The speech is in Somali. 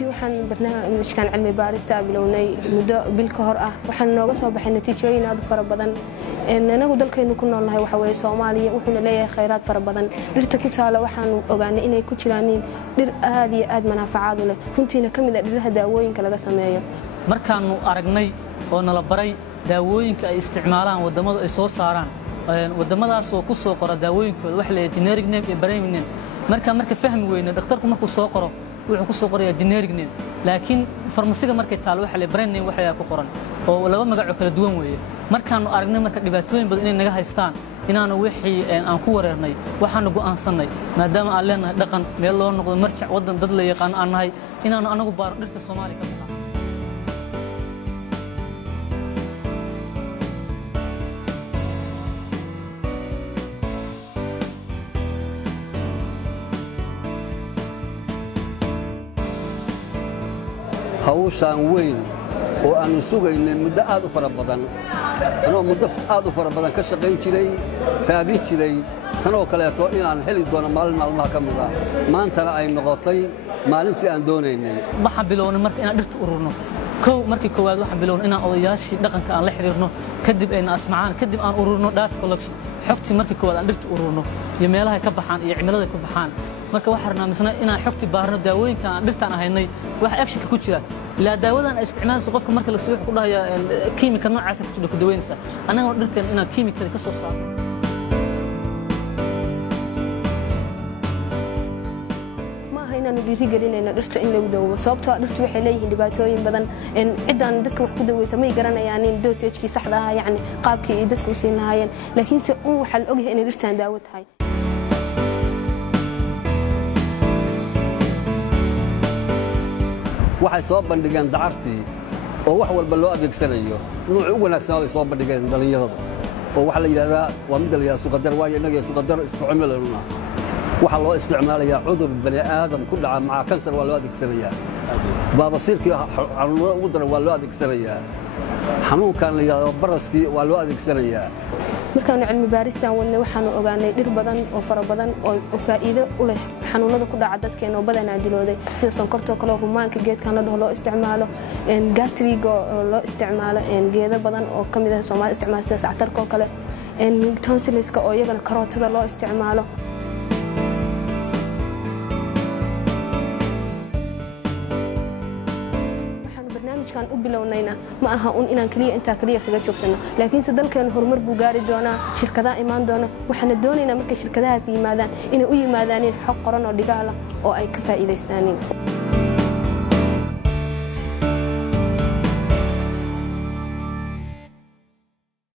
runtii waxaan barnaamijkan cilmi baarista bilownay muddo bil ka hor ah waxaan nooga soo baxay natiijooyin aad u fara badan anagu dalkeenu ku noolnahay waxa weeye Soomaaliya wuxuuna leeyahay kheyraad fara badan dhirta ku taala waxaan ogaanay inay ku jiraan dhir aad iyo aad manaafacaad u leh runtiina kamid ah dhiraha daawooyinka laga sameeyo markaanu aragnay oo nala baray daawooyinka ay isticmaalaan wadamada ay soo saaraan wadamadaas oo ku soo qora daawooyinkooda wax la generic name iyo brand name marka fahmi weyna dhakhtarku markuu soo qoro wuxuu ku soo qorayaa generic name laakiin farmasiga markay taal waxa la brand name waxa ku qoran oo laba magac oo kala duwan weeye markaanu aragnay marka dhibaatooyin badan inay naga haystaan inaanu wixii aan ku wareernay waxaanu go'aansanay maadaama aan leenahay dhaqan meel loo noqdo marjac wadan dad la yaqaan aan nahay inaanu anagu baaro dhirta Soomaaliya ka baxo hawshan weyn oo aan sugaynay muddo aad u fara badan ka shaqayn jiray raadin jiray tanoo kaleeto inaan heli doono maalmaha ka mid ah maantana ay noqotay maalintii aan doonaynay waxaan bilownay marka inaan dhirta ururno markii koowaad waxaan bilownay inaan odayaashii dhaqanka aan la xiriirno kadib ayna asmacaan kadib aan ururno data collection xogtii markii koowaad aan dhirta ururno iyo meelaha ka baxaan iyo cimilada ka baxaan marka waxaan rabnaa inaan xogtii baarno daawooyinka aan dhirtaan ahaynay wax action ku jira ila daawadan ay isticmaalayso qofka marka la soo ku dhahayo kiimika noocaas ku jira ku daweynaysa anaga dhirteen inaan kiimikada ka soo saarno ma aha inaan dhiirigelinayno dhirta in lagu dawo sababtoo ah dhirtu waxay leeyihiin dhibaatooyin badan cidaan dadka wax ku daweysa ma garanayaan in dosage-kii saxda ah yani qaabkii ay dadku u siin lahaayeen laakiin se waxa la ogyahay in dhirtaan daawo tahay waxay soo bandhigeen dacartii oo wax walba loo adeegsanayo nooc u wanaagsan oo ay soo bandhigeen dhalinyarada oo waxa la yiraahdaa waa mid la yiraahdo suqadar waayo inaga suqadar isku cimilana waxa loo isticmaalayaa cudur bani aadam ku dhaca maca kansar waa loo adeegsanayaa baabasiirkii xanuunada ugu daran waa loo adeegsanayaa xanuunkan la yiraahdo baraskii waa loo adeegsanayaa markaanu cilmi baaristaan wadnay waxaanu ogaanay dhir badan oo fara badan oo faa'iido u leh xanuunada ku dhaca dadkeena oo badanaa dilooday sida sonkorta kale rumaanka geedkan la dhaho loo isticmaalo gastriga oo loo isticmaalo geedo badan oo kamid ah Soomaaliya isticmaal sida sactarka oo kale tonsiliska oo iyagana karootada loo isticmaalo kan u bilownayna ma aha inaan kaliya kaga joogsano laakiin si dalkeenu horumar buu gaari doonaa shirkadaha imaan doona waxaana doonaynaa markay shirkadahaas yimaadaan inay u yimaadaan xog qoran oo dhigaal ah oo ay ka faa'iideystaan